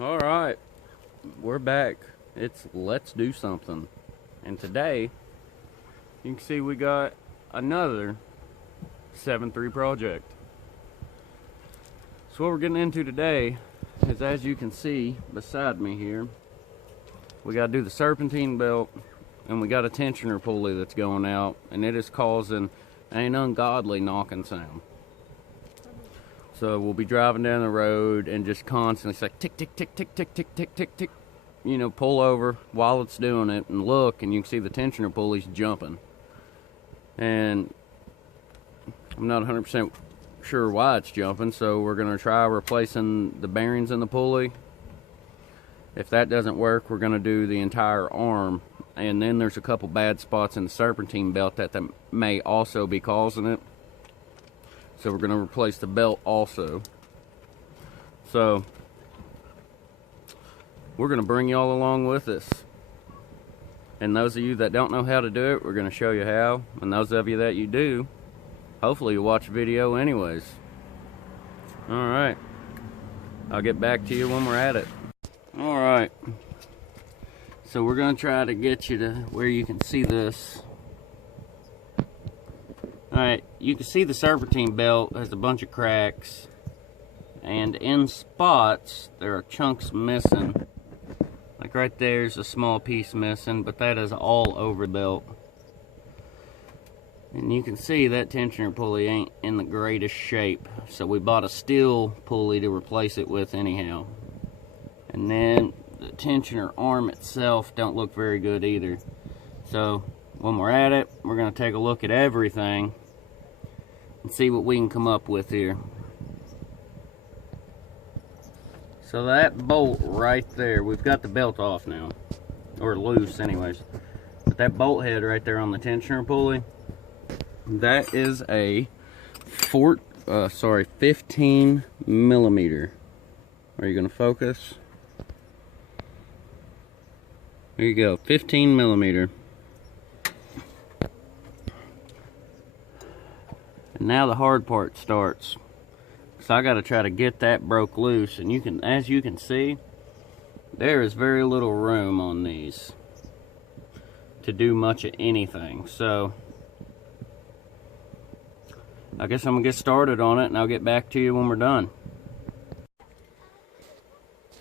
All right, we're back. It's Let's Do Something. And today, you can see we got another 7.3 project. So what we're getting into today is, as you can see beside me here, we got to do the serpentine belt, and we got a tensioner pulley that's going out, and it is causing an ungodly knocking sound. So we'll be driving down the road and just constantly, it's like tick, tick, tick, tick, tick, tick, tick, tick, tick. You know, pull over while it's doing it and look, and you can see the tensioner pulley's jumping. And I'm not 100% sure why it's jumping, so we're going to try replacing the bearings in the pulley. If that doesn't work, we're going to do the entire arm. And then there's a couple bad spots in the serpentine belt that may also be causing it. So we're going to replace the belt also. So we're going to bring y'all along with us. And those of you that don't know how to do it, we're going to show you how. And those of you that you do, hopefully you'll watch the video anyways. Alright. I'll get back to you when we're at it. Alright. So we're going to try to get you to where you can see this. Alright, you can see the serpentine belt has a bunch of cracks, and in spots there are chunks missing. Like right there's a small piece missing, but that is all over the belt. And you can see that tensioner pulley ain't in the greatest shape, so we bought a steel pulley to replace it with anyhow. And then the tensioner arm itself don't look very good either. So when we're at it, we're going to take a look at everything and see what we can come up with here. So that bolt right there, we've got the belt off now, or loose anyways, but that bolt head right there on the tensioner pulley, that is a 15 millimeter. Are you going to focus? There you go, 15 millimeter. And now the hard part starts. So I got to try to get that broke loose, and as you can see, there is very little room on these to do much of anything. So I guess I'm gonna get started on it, and I'll get back to you when we're done.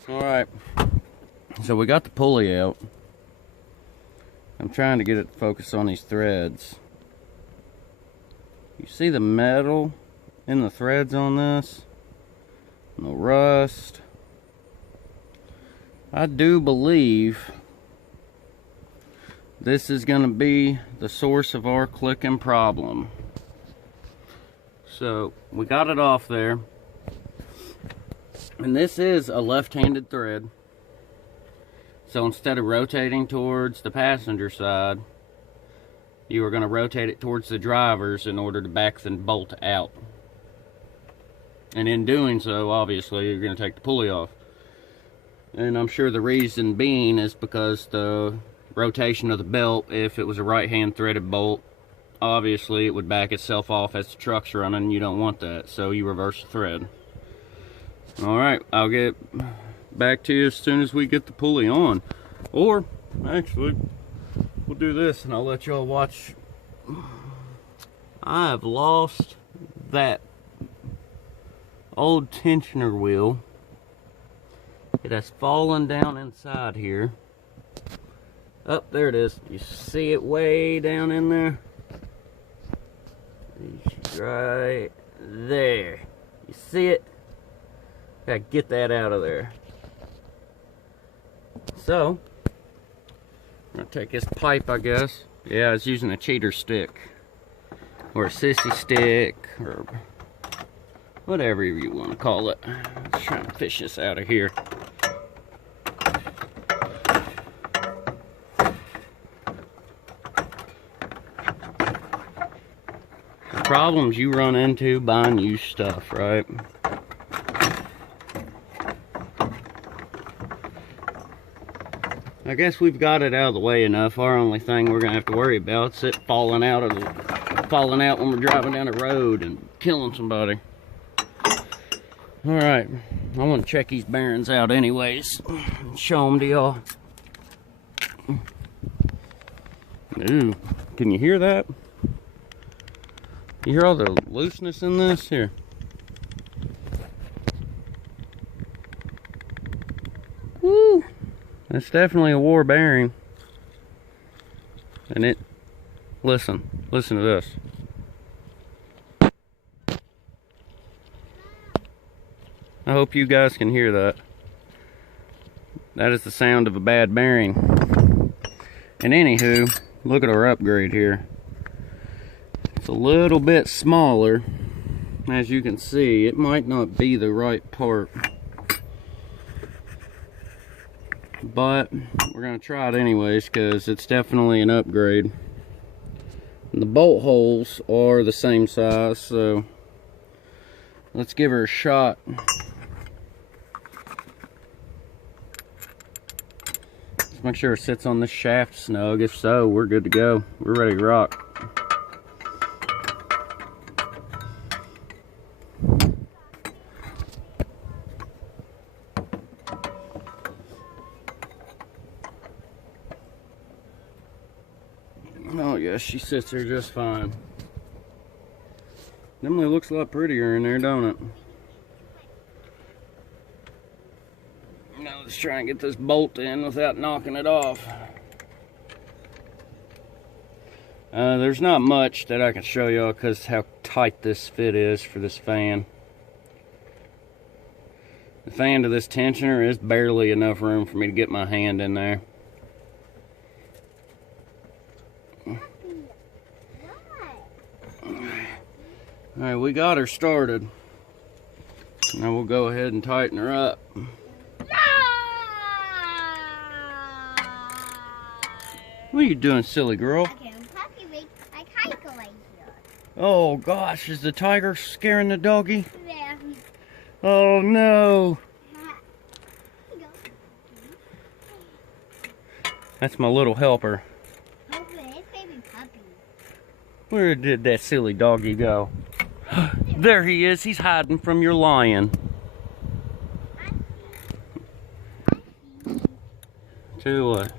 Alright, so we got the pulley out. I'm trying to get it to focus on these threads. You see the metal in the threads on this? And the rust. I do believe this is going to be the source of our clicking problem. So we got it off there. And this is a left-handed thread. So instead of rotating towards the passenger side, you are going to rotate it towards the driver's in order to back the bolt out. And in doing so, obviously, you're going to take the pulley off. And I'm sure the reason being is because the rotation of the belt, if it was a right-hand threaded bolt, obviously it would back itself off as the truck's running. You don't want that, so you reverse the thread. Alright, I'll get back to you as soon as we get the pulley on. Or, actually, we'll do this and I'll let y'all watch. I have lost that old tensioner wheel. It has fallen down inside here. Oh, there it is. You see it way down in there? It's right there. You see it? Gotta get that out of there. So I'm gonna take this pipe, I guess. Yeah, I was using a cheater stick, or a sissy stick, or whatever you want to call it. Let's try to fish this out of here. The problems you run into buying used stuff, right? I guess we've got it out of the way enough. Our only thing we're gonna have to worry about is it falling out when we're driving down the road and killing somebody. All right, I want to check these bearings out anyways. Show them to y'all. Ooh, can you hear that? You hear all the looseness in this here? Woo! That's definitely a war bearing. And listen to this. I hope you guys can hear that. That is the sound of a bad bearing. And anywho, look at our upgrade here. It's a little bit smaller. As you can see, it might not be the right part. But we're going to try it anyways because it's definitely an upgrade. And the bolt holes are the same size, so let's give her a shot. Just make sure it sits on this shaft snug. If so, we're good to go. We're ready to rock. Oh yes, she sits there just fine. Definitely looks a lot prettier in there, don't it? Now let's try and get this bolt in without knocking it off. There's not much that I can show y'all because how tight this fit is for this fan. The fan to this tensioner is barely enough room for me to get my hand in there. Alright, we got her started. Now we'll go ahead and tighten her up. What are you doing, silly girl? Oh gosh, is the tiger scaring the doggy? Yeah. Oh no! That's my little helper. Where did that silly doggy go? There he is. He's hiding from your lion. Tell you what.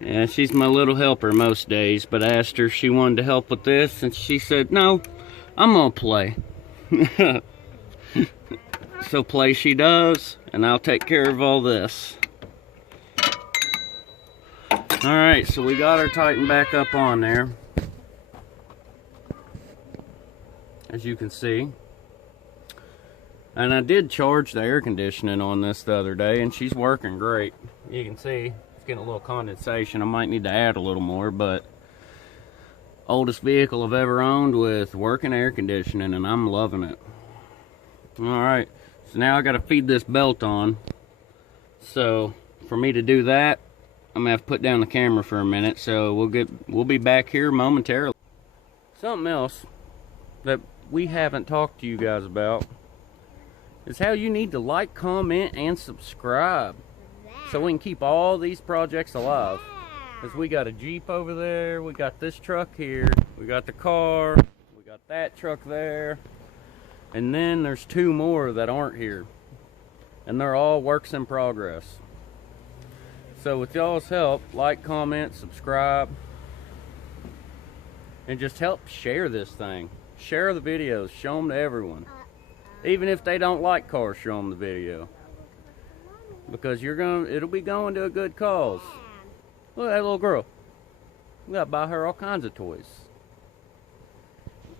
Yeah, she's my little helper most days, but I asked her if she wanted to help with this, and she said, no, I'm gonna play. So play she does, and I'll take care of all this. Alright, so we got her tightened back up on there, as you can see. And I did charge the air conditioning on this the other day, and she's working great. You can see it's getting a little condensation. I might need to add a little more, but oldest vehicle I've ever owned with working air conditioning, and I'm loving it. Alright, so now I got to feed this belt on. So for me to do that, I'm gonna have to put down the camera for a minute, so we'll be back here momentarily. Something else that we haven't talked to you guys about is how you need to like, comment, and subscribe so we can keep all these projects alive. Because we got a Jeep over there, we got this truck here, we got the car, we got that truck there, and then there's 2 more that aren't here, and they're all works in progress. So with y'all's help, like, comment, subscribe, and just help share this thing. Share the videos, show them to everyone. Even if they don't like cars, show them the video. Because it'll be going to a good cause. Look at that little girl. We gotta buy her all kinds of toys.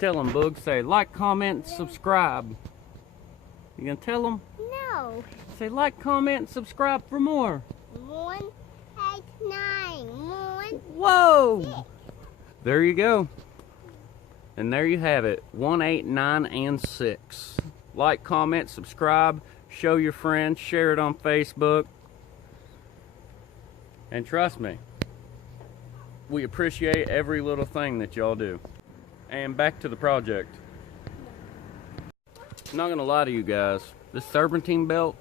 Tell them, Boog, say like, comment, and subscribe. You gonna tell them? No. Say like, comment, and subscribe for more. 189. Whoa! There you go. And there you have it. 1, 8, 9, and 6. Like, comment, subscribe, show your friends, share it on Facebook. And trust me, we appreciate every little thing that y'all do. And back to the project. I'm not gonna lie to you guys, this serpentine belt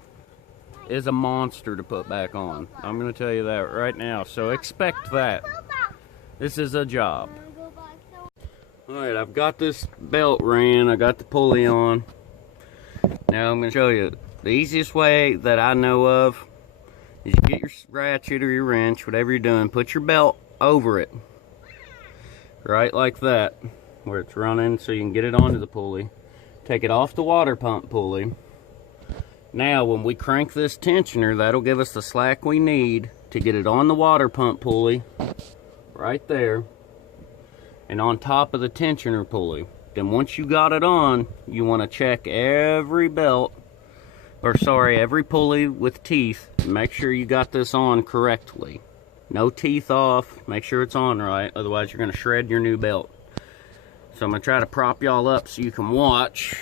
is a monster to put back on. I'm gonna tell you that right now, so expect that. This is a job. Alright, I've got this belt ran, I got the pulley on. Now I'm going to show you the easiest way that I know of is you get your ratchet or your wrench, whatever you're doing, put your belt over it. Right like that, where it's running so you can get it onto the pulley. Take it off the water pump pulley. Now when we crank this tensioner, that'll give us the slack we need to get it on the water pump pulley, right there, and on top of the tensioner pulley. Then once you got it on, you want to check every belt, or sorry, every pulley with teeth. Make sure you got this on correctly. No teeth off, make sure it's on right, otherwise you're going to shred your new belt. So I'm going to try to prop y'all up so you can watch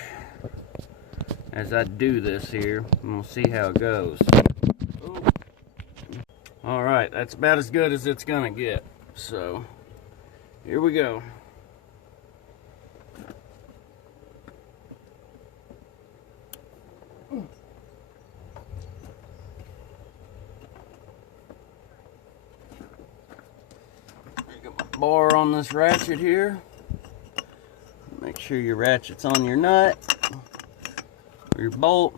as I do this here, and we'll see how it goes. Alright, that's about as good as it's going to get. So, here we go. Got my bar on this ratchet here. Make sure your ratchet's on your nut or your bolt.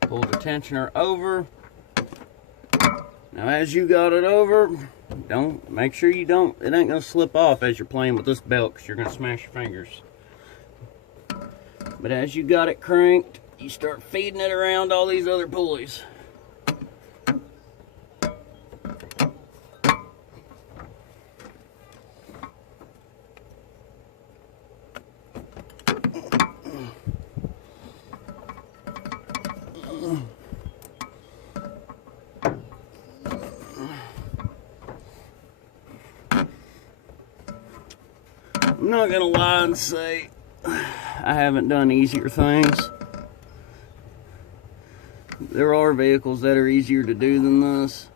Pull the tensioner over. Now as you got it over, make sure you don't, it ain't gonna slip off as you're playing with this belt because you're gonna smash your fingers. But as you got it cranked, you start feeding it around all these other pulleys. I'm not gonna lie and say I haven't done easier things. There are vehicles that are easier to do than this.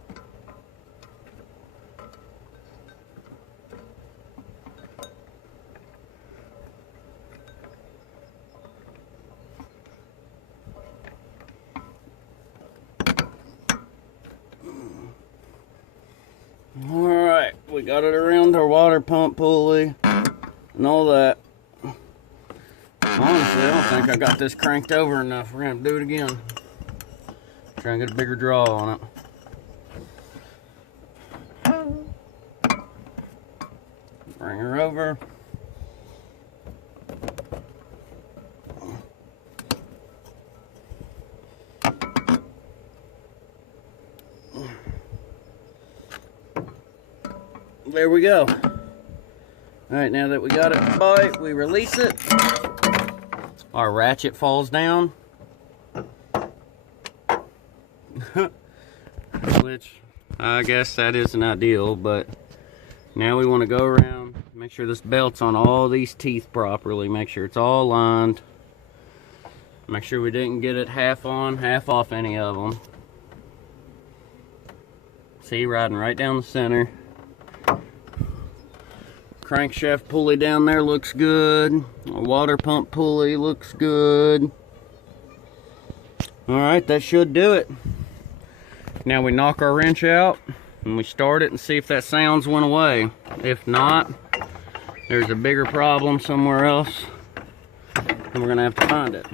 Alright, we got it around our water pump pulley and all that. Honestly, I don't think I got this cranked over enough. We're going to do it again. Try and get a bigger draw on it. Bring her over. There we go. Alright, now that we got it bite, we release it. Our ratchet falls down. Which, I guess that isn't ideal, but now we want to go around, make sure this belt's on all these teeth properly, make sure it's all lined. Make sure we didn't get it half on, half off any of them. See, riding right down the center. Crankshaft pulley down there looks good. Our water pump pulley looks good. Alright, that should do it. Now we knock our wrench out and we start it and see if that sounds went away. If not, there's a bigger problem somewhere else and we're gonna have to find it.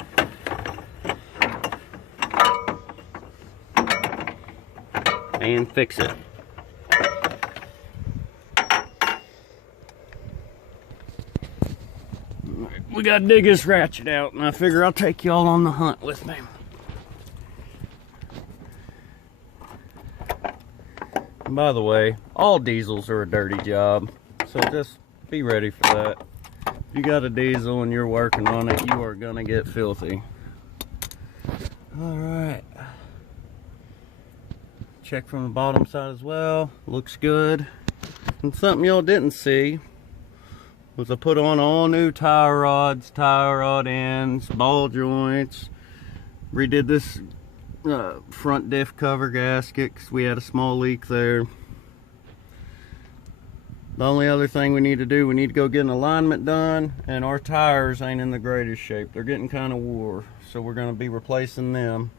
And fix it. We gotta dig this ratchet out, and I figure I'll take y'all on the hunt with me. And by the way, all diesels are a dirty job, so just be ready for that. If you got a diesel and you're working on it, you are gonna get filthy. Alright. Check from the bottom side as well. Looks good. And something y'all didn't see was I put on all new tie rods, tie rod ends, ball joints. Redid this front diff cover gasket because we had a small leak there. The only other thing we need to do, we need to go get an alignment done, and our tires ain't in the greatest shape. They're getting kind of wore, so we're going to be replacing them.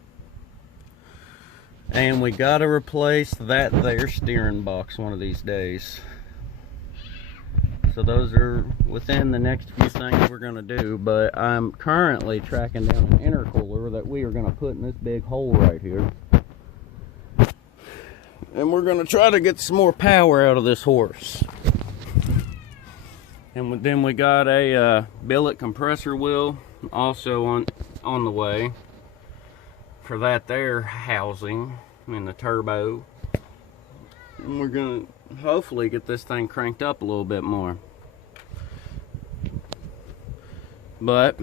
And we got to replace that there steering box one of these days. So those are within the next few things we're going to do, but I'm currently tracking down an intercooler that we are going to put in this big hole right here. And we're going to try to get some more power out of this horse. And then we got a billet compressor wheel also on the way for that there housing and the turbo. And we're going to hopefully get this thing cranked up a little bit more. But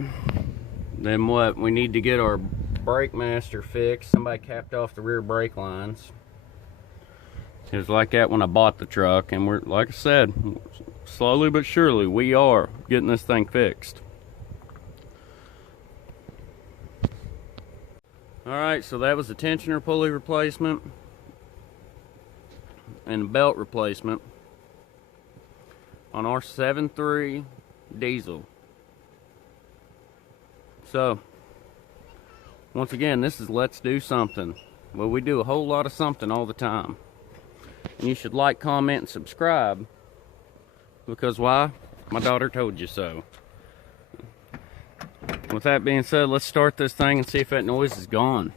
then what? We need to get our brake master fixed. Somebody capped off the rear brake lines. It was like that when I bought the truck, and we're, like I said, slowly but surely we are getting this thing fixed. Alright, so that was the tensioner pulley replacement and the belt replacement on our 7.3 diesel. So, once again, this is Let's Do Something. Well, we do a whole lot of something all the time. And you should like, comment, and subscribe. Because why? My daughter told you so. With that being said, let's start this thing and see if that noise is gone.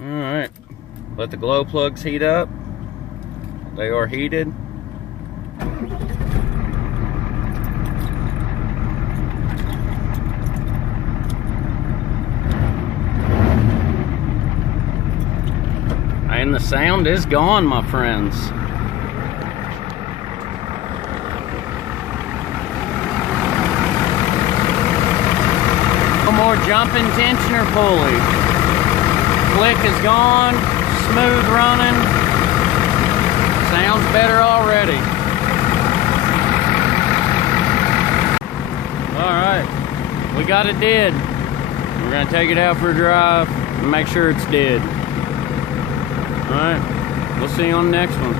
Alright. Let the glow plugs heat up. They are heated. And the sound is gone, my friends. No more jumping tensioner pulley. Click is gone. Smooth running. Sounds better already. Alright. We got it dead. We're going to take it out for a drive and make sure it's dead. Alright, we'll see you on the next one.